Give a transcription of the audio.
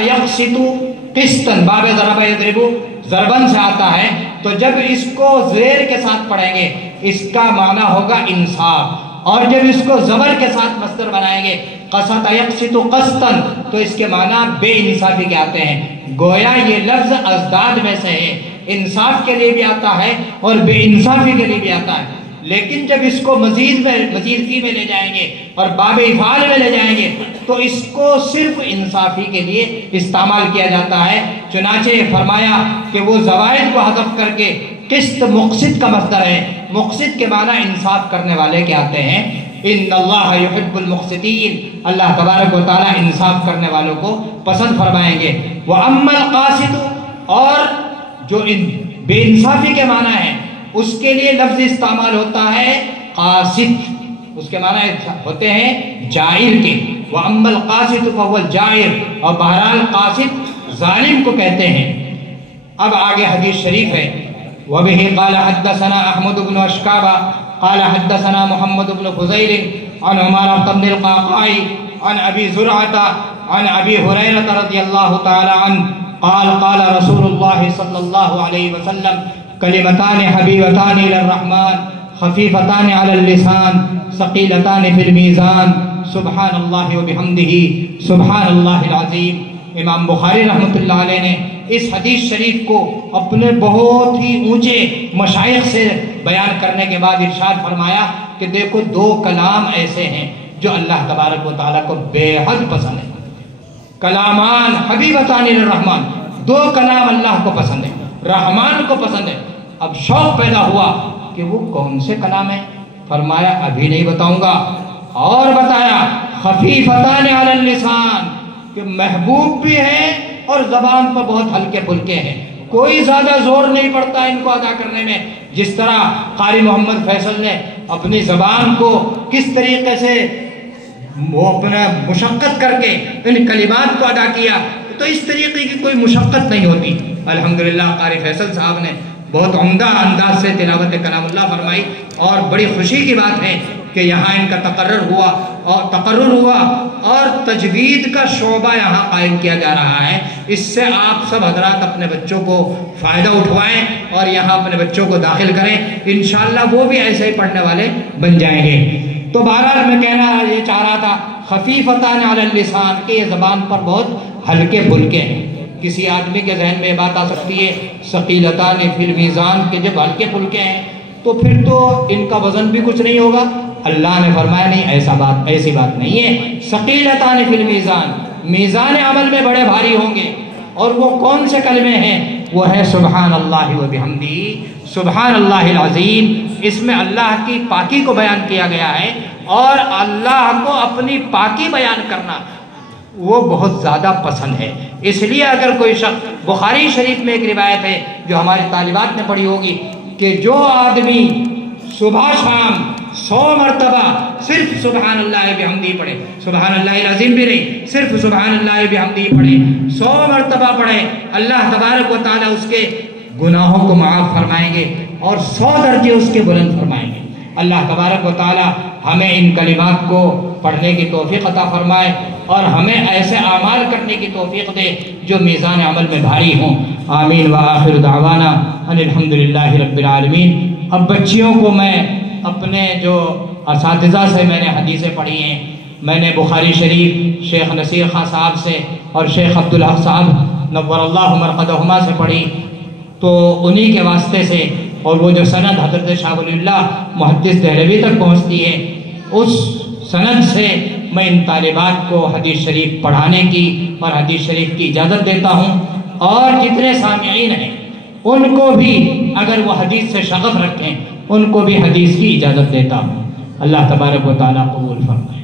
यक़सितु क़िस्तन बाब ज़रबा यज़रिबु ज़रबन से आता है, तो जब इसको ज़ेर के साथ पढ़ेंगे इसका माना होगा इंसाफ, और जब इसको ज़बर के साथ मस्दर बनाएंगे क़सत यक़सितु क़स्तन तो इसके माना बेइंसाफी के आते हैं। गोया ये लफ्ज़ अज़दाद में से है, इंसाफ के लिए भी आता है और बेइंसाफी के लिए भी आता है। लेकिन जब इसको मजीद फी में ले जाएंगे और बाब इफ़ाल में ले जाएंगे तो इसको सिर्फ इंसाफी के लिए इस्तेमाल किया जाता है। चुनाचे फरमाया कि वो ज़वाइद को हज़फ करके क़िस्त मुक़सित का मस्दर है, मुक़सित के माना इंसाफ करने वाले के आते हैं। इन्नल्लाह युहिब्बुल मुक़सितीन, अल्लाह तबारक व तआला इंसाफ करने वालों को पसंद फरमाएंगे। व अम्मल क़ासिद, और जो इन बेइंसाफी के माना है उसके लिए लफ्ज़ इस्तेमाल होता है क़ासिद, उसके माना होते हैं जाइर के। व अम्मल क़ासिद फ़हुवल जाइर, और बहरहाल क़ासिद ज़ालिम को कहते हैं। अब आगे हदीस शरीफ है, वबिही क़ाल हद्दसना अहमद इब्न अशकाबा क़ाल हद्दसना मुहम्मद इब्न फ़ुज़ैल अन उमर इब्न अल-क़अक़ाई अन अबी ज़ुरअता अन अबी हुरैरा रज़ियल्लाहु तआला अन्हु क़ाल क़ाल रसूलुल्लाह सल्लल्लाहु अलैहि वसल्लम कलिमतान हबीबतान इलर्रहमान खफीफतान अलल लिसान सकीलतान फिल मीज़ान सुब्हानल्लाहि व बिहम्दिही सुब्हानल्लाहिल अज़ीम। इमाम बुखारी रहमतुल्लाह अलैह ने इस हदीस शरीफ को अपने बहुत ही ऊंचे मशाइख से बयान करने के बाद इरशाद फरमाया कि देखो दो कलाम ऐसे हैं जो अल्लाह तबारक व तआला को बेहद पसंद है। कलामान हबीबतान इलर्रहमान, दो कलाम अल्लाह को पसंद है, रहमान को पसंद है। अब शौक पैदा हुआ कि वो कौन से कलाम है, फरमाया अभी नहीं बताऊंगा, और बताया खफीफतान अलल लिसान, कि महबूब भी है और जबान पर बहुत हल्के फुल्के हैं, कोई ज्यादा जोर नहीं पड़ता इनको अदा करने में। जिस तरह कारी मोहम्मद फैसल ने अपनी जबान को किस तरीके से वो अपना मुशक्कत करके इन कलिमात को अदा किया, तो इस तरीके की कोई मुशक्कत नहीं होती। अल्हम्दुलिल्लाह कारी फैसल साहब ने बहुत उम्दा अंदाज से तिलावत कलामुल्लाह फरमाई, और बड़ी खुशी की बात है कि यहाँ इनका तकर्रुर हुआ और तजवीद का शोबा यहाँ कायम किया जा रहा है। इससे आप सब हजरात अपने बच्चों को फ़ायदा उठवाएं और यहाँ अपने बच्चों को दाखिल करें, इंशाअल्लाह वो भी ऐसे ही पढ़ने वाले बन जाएंगे। तो बहरहाल मैं कहना ये चाह रहा था खफीफतान अलल लिसान, के ये ज़बान पर बहुत हल्के फुल्के हैं। किसी आदमी के जहन में बात आ सकती है सकीलतान फिल मीज़ान, के जब हल्के फुल्के हैं तो फिर तो इनका वजन भी कुछ नहीं होगा। अल्लाह ने फरमाया नहीं, ऐसी बात नहीं है। सकीलतान फिल मीज़ान, मीज़ान अमल में बड़े भारी होंगे, और वो कौन से कलमे हैं, वो है सुब्हानल्लाहि व बिहम्दिही सुब्हानल्लाहिल अज़ीम। इसमें अल्लाह की पाकी को बयान किया गया है, और अल्लाह को अपनी पाकी बयान करना वो बहुत ज़्यादा पसंद है। इसलिए अगर कोई शख्स, बुखारी शरीफ में एक रिवायत है जो हमारी तालिबात ने पढ़ी होगी, कि जो आदमी सुबह शाम 100 मरतबा सिर्फ सुब्हानल्लाहि बिहम्दिही पढ़े, सुब्हानल्लाहिल अज़ीम भी नहीं, सिर्फ सुब्हानल्लाहि बिहम्दिही पढ़े, 100 मरतबा पढ़े, अल्लाह तबारक व तआला उसके गुनाहों को माफ़ फरमाएंगे और 100 दर्जे उसके बुलंद फरमाएंगे। अल्लाह तबारक व तआला हमें इन कलिमात को पढ़ने की तौफीक अता फरमाए, और हमें ऐसे आमाल करने की तौफीक दे जो मीज़ान अमल में भारी हों। आमीन व आखिर दावाना अनिल हम्दुलिल्लाहि रब्बिल आलमीन। अब बच्चियों को मैं अपने जो असातिज़ा से मैंने हदीसें पढ़ी हैं, मैंने बुखारी शरीफ शेख नसीर खां साहब से और शेख अब्दुल हक साहब नव्वरल्लाहु मरक़दहुमा से पढ़ी, तो उन्हीं के वास्ते से, और वो जो सनद हज़रत शाह वलीउल्लाह मुहद्दिस देहलवी तक पहुँचती है, उस सनद से मैं इन तालिबात को हदीस शरीफ पढ़ाने की और हदीस शरीफ की इजाज़त देता हूँ। और जितने सामिईन हैं उनको भी अगर वो हदीस से शग़फ़ रखें, उनको भी हदीस की इजाज़त देता हूँ। अल्लाह तबारक व तआला कबूल फरमाए।